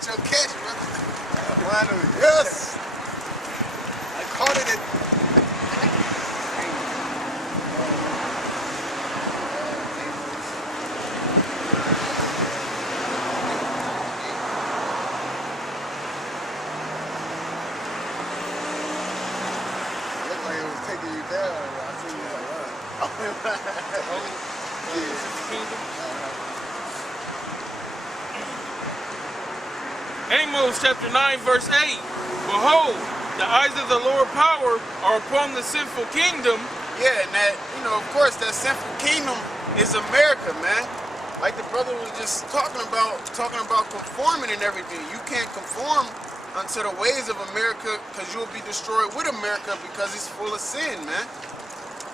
caught your catch, brother. Finally, yes. I caught it at. Looked like it was taking you down. I seen you like, Amos chapter 9 verse 8. Behold, the eyes of the Lord power are upon the sinful kingdom. Yeah, and that, of course, that sinful kingdom is America, man. Like the brother was just talking about conforming and everything. You can't conform unto the ways of America because you'll be destroyed with America because it's full of sin, man.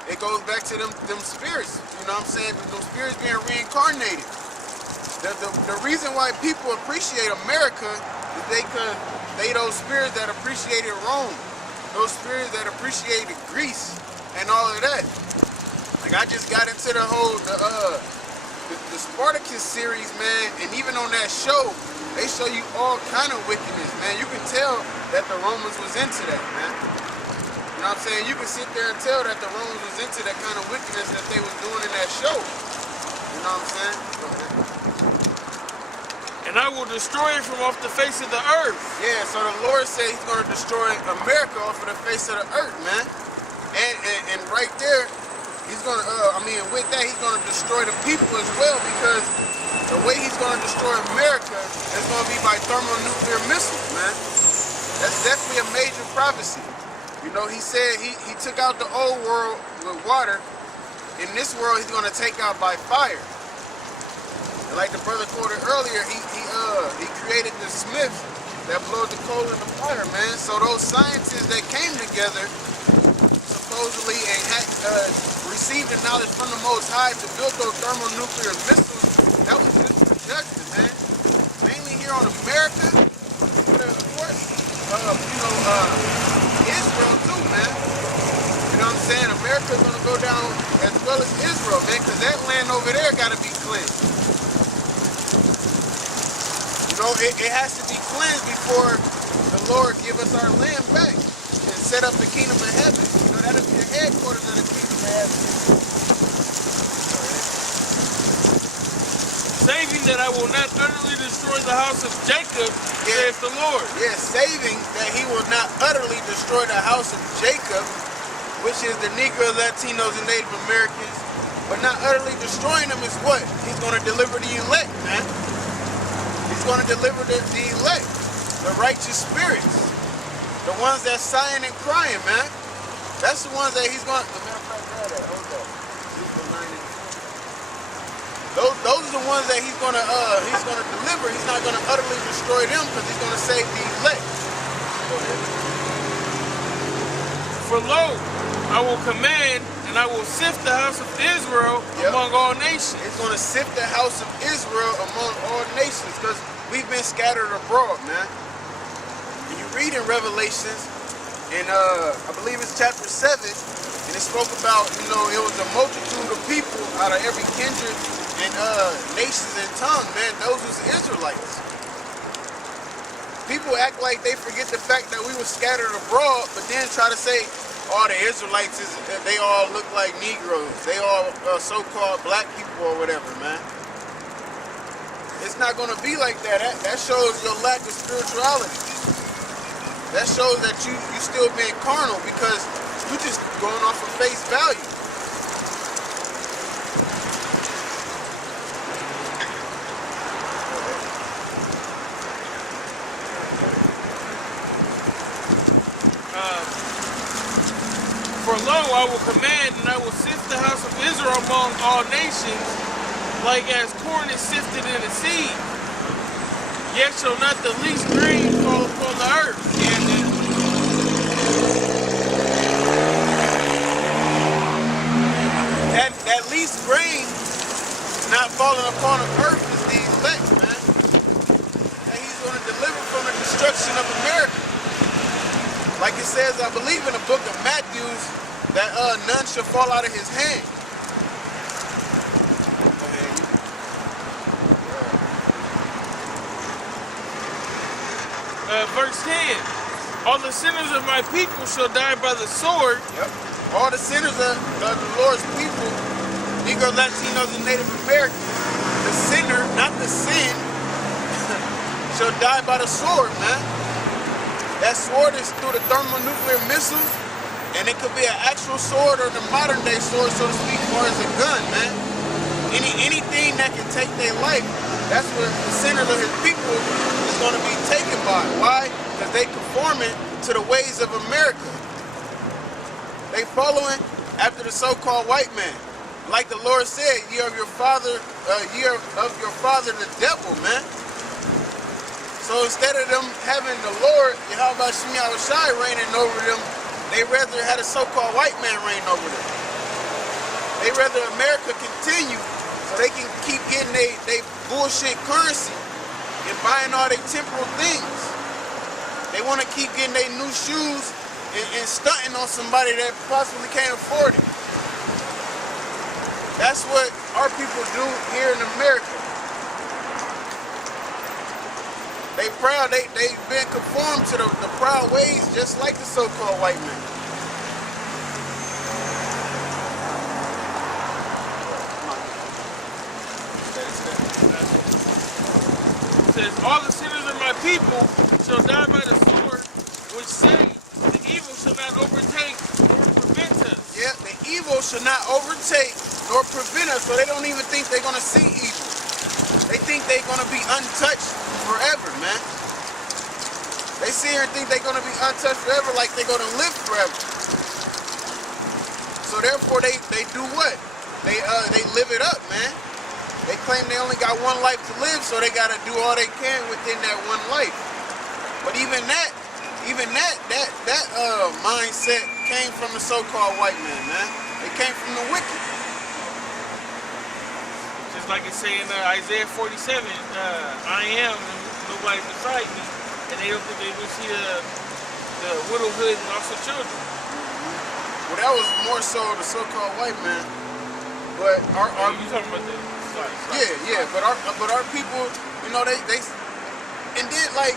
It goes back to them spirits, you know what I'm saying? Them spirits being reincarnated. The reason why people appreciate America is they those spirits that appreciated Rome, those spirits that appreciated Greece and all of that. Like I just got into the whole the Spartacus series, man, and even on that show, they show you all kind of wickedness, man. You can tell that the Romans was into that, man. You know what I'm saying? You can sit there and tell that the Romans was into that kind of wickedness that they was doing in that show. You know what I'm saying? Go ahead. And I will destroy it from off the face of the earth. Yeah, so the Lord said he's going to destroy America off of the face of the earth, man. And right there, he's going to, with that, he's going to destroy the people as well, because the way he's going to destroy America is going to be by thermonuclear missiles, man. That's definitely a major prophecy. You know, he said he took out the old world with water. In this world, he's going to take out by fire. And like the brother quoted earlier, he created the smiths that blowed the coal in the fire, man. So those scientists that came together, supposedly, and had received the knowledge from the Most High to build those thermonuclear missiles, that was just production, man. Mainly here on America, but of course, Israel too, man. You know what I'm saying? America's gonna go down as well as Israel, man, because that land over there gotta be cleansed. You know, it has to be cleansed before the Lord give us our land back and set up the kingdom of heaven. You know, that'll be the headquarters of the kingdom of heaven. Saving that I will not utterly destroy the house of Jacob, saith the Lord. Yeah, saving that he will not utterly destroy the house of Jacob, which is the Negroes, Latinos, and Native Americans, but not utterly destroying them is what? He's going to deliver the elect, man. He's going to deliver the elect, the righteous spirits, the ones that's sighing and crying, man. That's the ones that he's going to... Those are the ones that he's gonna deliver. He's not gonna utterly destroy them because he's gonna save the elect. Go ahead. For lo, I will command and I will sift the house of Israel among all nations. He's gonna sift the house of Israel among all nations because we've been scattered abroad, man. When you read in Revelations, in I believe it's chapter 7, and it spoke about, it was a multitude of people out of every kindred and nations and tongue, man. Those was Israelites. People act like they forget the fact that we were scattered abroad, but then try to say, oh, the Israelites, they all look like Negroes. They all so-called black people or whatever, man. It's not going to be like that. That shows your lack of spirituality. That shows that you still being carnal because you just going off of face value. For lo, I will command and I will sift the house of Israel among all nations, like as corn is sifted in a sieve. Yet shall not the least grain fall upon the earth. And that least grain not falling upon the earth is the elect, man. And he's going to deliver from the destruction of America. Like it says, I believe in the book of Matthew, that none shall fall out of his hand. verse 10. All the sinners of my people shall die by the sword. Yep. All the sinners of the Lord's people, Negro, Latinos, and Native Americans, the sinner, not the sin, shall die by the sword, man. That sword is through the thermonuclear missiles, and it could be an actual sword or the modern day sword, so to speak, or as a gun, man. Anything that can take their life, that's what the sinners of his people is going to be taken by. Why? Because they conforming to the ways of America. They following after the so-called white man. Like the Lord said, ye of your father, the devil, man. So instead of them having the Lord, Yahweh Shem Yahushai reigning over them, they rather had a so-called white man reign over them. They rather America continue so they can keep getting they bullshit currency and buying all their temporal things. They want to keep getting their new shoes and stunting on somebody that possibly can't afford it. That's what our people do here in America. They proud, they've been conformed to the proud ways just like the so-called white man. It says, all the sinners of my people shall die by the sword, which say, the evil shall not overtake nor prevent us. Yeah, the evil shall not overtake nor prevent us, so they don't even think they're going to see evil. They think they're going to be untouched forever, man. They sit here and think they're going to be untouched forever like they're going to live forever. So therefore, they do what? They live it up, man. They claim they only got one life to live, so they got to do all they can within that one life. But even that mindset came from the so-called white man. It came from the wicked. Just like it's saying Isaiah 47, I am and nobody beside me, and they don't think they will see the widowhood and also children. Well, that was more so the so-called white man. But our you talking about the yeah, but our people, you know, they and then like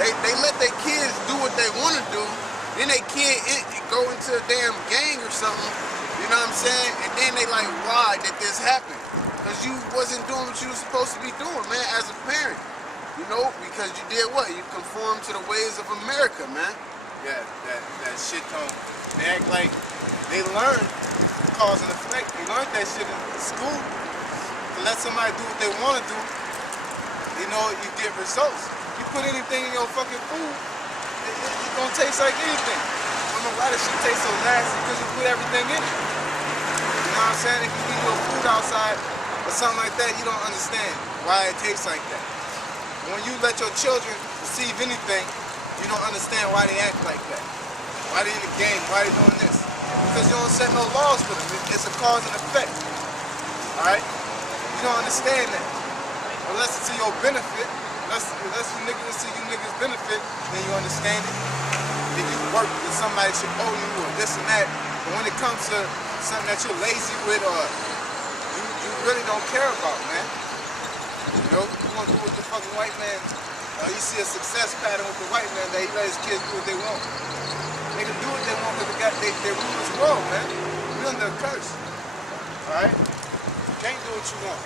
they let their kids do what they want to do. Then they kid go into a damn gang or something. You know what I'm saying? And then they like, why did this happen? Because you wasn't doing what you were supposed to be doing, man, as a parent. You know, because you did what? You conformed to the ways of America, man. Yeah, that shit they act like they learned cause and effect. They learned that shit in school. To let somebody do what they want to do, you know, you get results. You put anything in your fucking food, it's gonna taste like anything. I don't know why this shit tastes so nasty, because you put everything in it. You know what I'm saying? If you eat your food outside or something like that, you don't understand why it tastes like that. When you let your children receive anything, you don't understand why they act like that. Why they in the game? Why they doing this? Because you don't set no laws for them. It's a cause and effect. Alright? You don't understand that. Unless it's to your benefit, unless you niggas see you niggas benefit, then you understand it. Then you work with somebody should owe you or this and that. But when it comes to something that you're lazy with or you really don't care about, man. You know, you want to do what the fucking white man, you see a success pattern with the white man that he let his kids do what they want. They can do what they want because they rule this world, man. We're under a curse. Alright? You can't do what you want.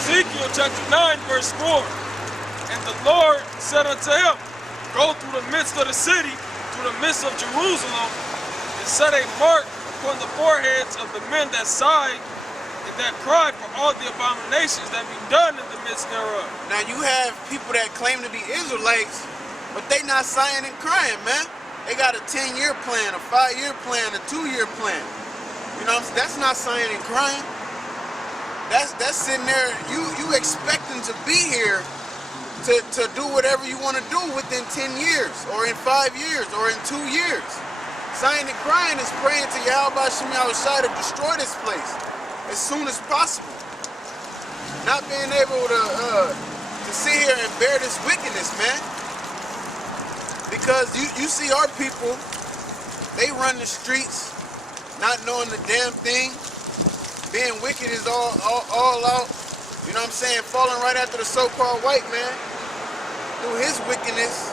Ezekiel chapter 9, verse 4. And the Lord said unto him, go through the midst of the city, through the midst of Jerusalem, and set a mark upon the foreheads of the men that sigh and that cry for all the abominations that be done in the midst thereof. Now you have people that claim to be Israelites, but they not sighing and crying, man. They got a 10-year plan, a 5-year plan, a 2-year plan. You know what I'm saying? That's not sighing and crying. That's sitting there, you expecting to be here to do whatever you want to do within 10 years, or in 5 years, or in 2 years. Sighing and crying is praying to Yahweh Shem Yahushai to destroy this place as soon as possible. Not being able to sit here and bear this wickedness, man. Because you see our people, they run the streets, not knowing the damn thing, being wicked is all out. You know what I'm saying? Falling right after the so-called white man through his wickedness.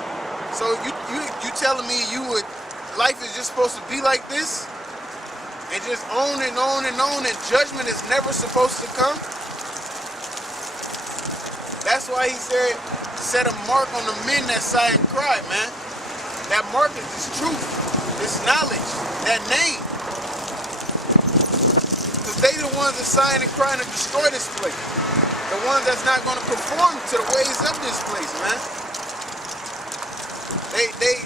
So you telling me life is just supposed to be like this? And just on and on and on, and judgment is never supposed to come? That's why he said, set a mark on the men that sigh and cry, man. That mark is this truth, this knowledge, that name. Because they the ones that sighing and crying to destroy this place. The ones that's not going to conform to the ways of this place, man.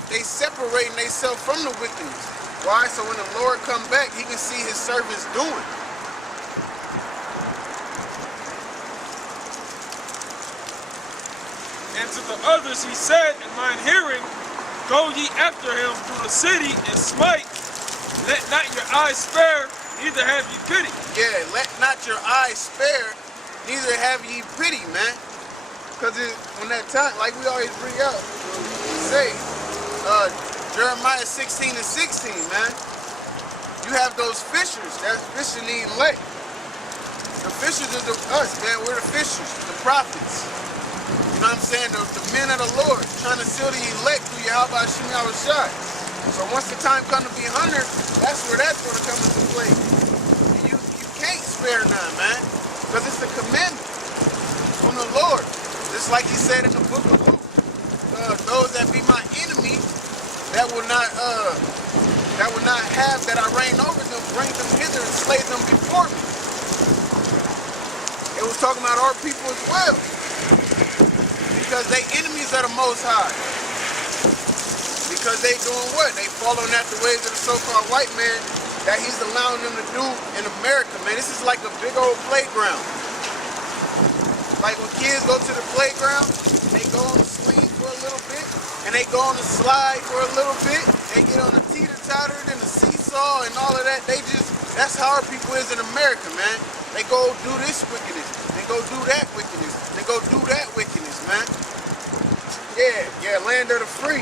They separating themselves from the wickedness. Why? So when the Lord come back, he can see his servants doing. And to the others he said in mine hearing, go ye after him through the city and smite. Let not your eyes spare, neither have ye pity. Yeah, let not your eyes spare, neither have ye pity, man. Because when that time, like we always bring up, say, Jeremiah 16 and 16, man. You have those fishers, that's fishing the elect. The fishers are us, man. We're the fishers, the prophets. You know what I'm saying? The men of the Lord, trying to seal the elect through Yahweh Hashem Yahushai. So once the time comes to be 100, that's where that's going to come into play. You can't spare none, man. Because it's the commandment from the Lord. Just like he said in the book of Luke. Those that be my enemy, that will not have that I reign over them, bring them hither and slay them before me. It was talking about our people as well. Because they enemies of the Most High. Because they doing what? They following after the ways of the so-called white man that he's allowing them to do in America, man. This is like a big old playground. Like when kids go to the playground, they go on the swing for a little bit, and they go on the slide for a little bit, they get on the teeter-totter, then the seesaw and all of that. That's how our people is in America, man. They go do this wickedness, they go do that wickedness, they go do that wickedness, man. Yeah, land of the free.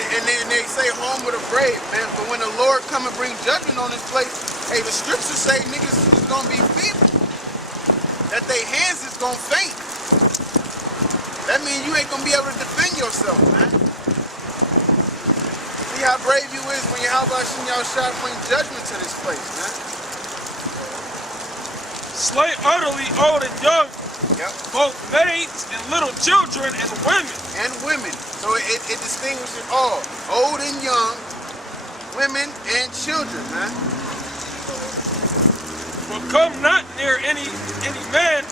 And then they say home with a brave, man. But when the Lord come and bring judgment on this place, hey, the scriptures say niggas is gonna be feeble. That they hands is gonna faint. That means you ain't gonna be able to defend yourself, man. See how brave you is when Yahweh Hashem Yahushai bring judgment to this place, man. Slay utterly old and young, Yep. both maids and little children and women. And women. So it distinguishes all. Old and young, women and children, man. But come not near any man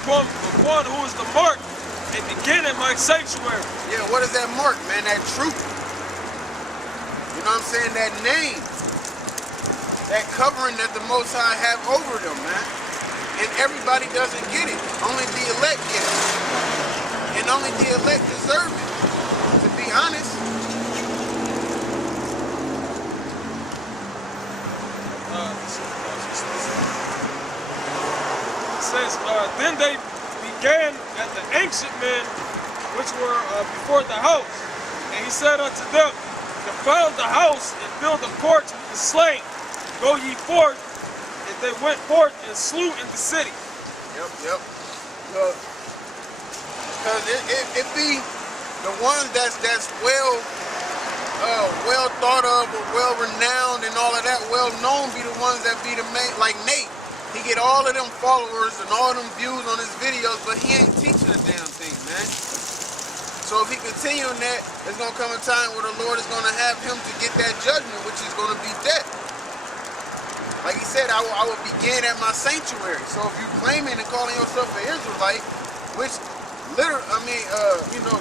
upon one who is the mark, and begin in my sanctuary. Yeah, what is that mark, man? That truth. You know what I'm saying? That name. That covering that the Most High have over them, man. And everybody doesn't get it. Only the elect get it. And only the elect deserve it. To be honest. It says, then they began at the ancient men which were before the house. And he said unto them, confound the house and build the courts with the slain. Go ye forth. And they went forth and slew in the city. Yep. Because it be the ones that's well thought of or well renowned and all of that, well known, be the ones that be the main, like Nate. He get all of them followers and all them views on his videos, but he ain't teaching a damn thing, man. So if he continue in that, there's gonna come a time where the Lord is gonna have him to get that judgment, which is gonna be death. Like he said, I will begin at my sanctuary. So if you claiming and calling yourself an Israelite, which literally,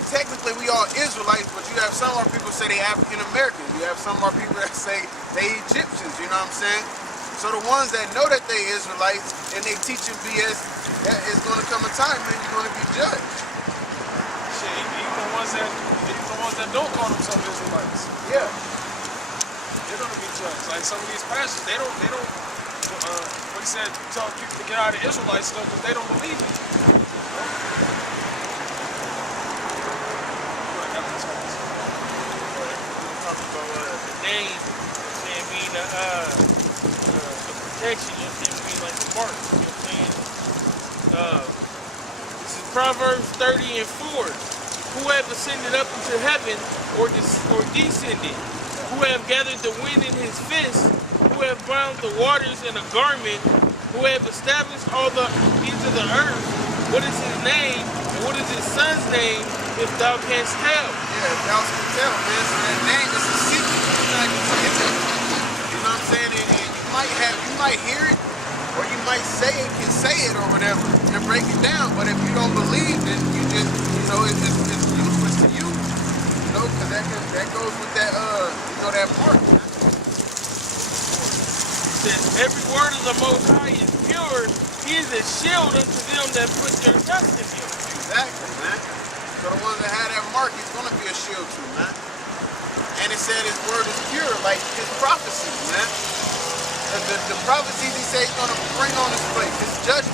technically we all Israelites, but you have some of our people say they African Americans. You have some of our people that say they Egyptians, you know what I'm saying? So the ones that know that they Israelites and they teaching BS, that is going to come a time, man, you're going to be judged. Shit, even the ones that don't call themselves Israelites. Yeah. They're going to be judged. Like some of these pastors, they don't. What he said, tell people to get out of Israelite stuff because they don't believe it. Talking about the name. protection. You know what I'm saying? We mean like the mark. You know what I'm saying? This is Proverbs 30 and 4. Who have ascended up into heaven or descended? Who have gathered the wind in his fist? Who have bound the waters in a garment? Who have established all the ends of the earth? What is his name? And what is his son's name, if thou canst tell? Yeah, if thou can tell, man. So that name is a secret. You're not gonna get it. You know what I'm saying? And you might hear it, or you might can say it or whatever, and break it down. But if you don't believe, then you just, it's useless to you. Because that goes with that, that mark. Says, every word of the Most High is pure. He is a shield unto them that put their trust in him. Exactly, man. So the ones that have that mark, he's going to be a shield to, man. And it said his word is pure, like his prophecies, man. The prophecies he said he's going to bring on his place, his judgment.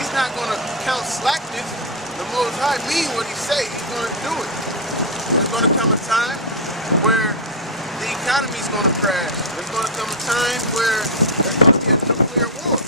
He's not going to count slackness. The Most High mean what he say. He's going to do it. There's going to come a time where the economy's going to crash. There's going to come a time where there's going to be a nuclear war.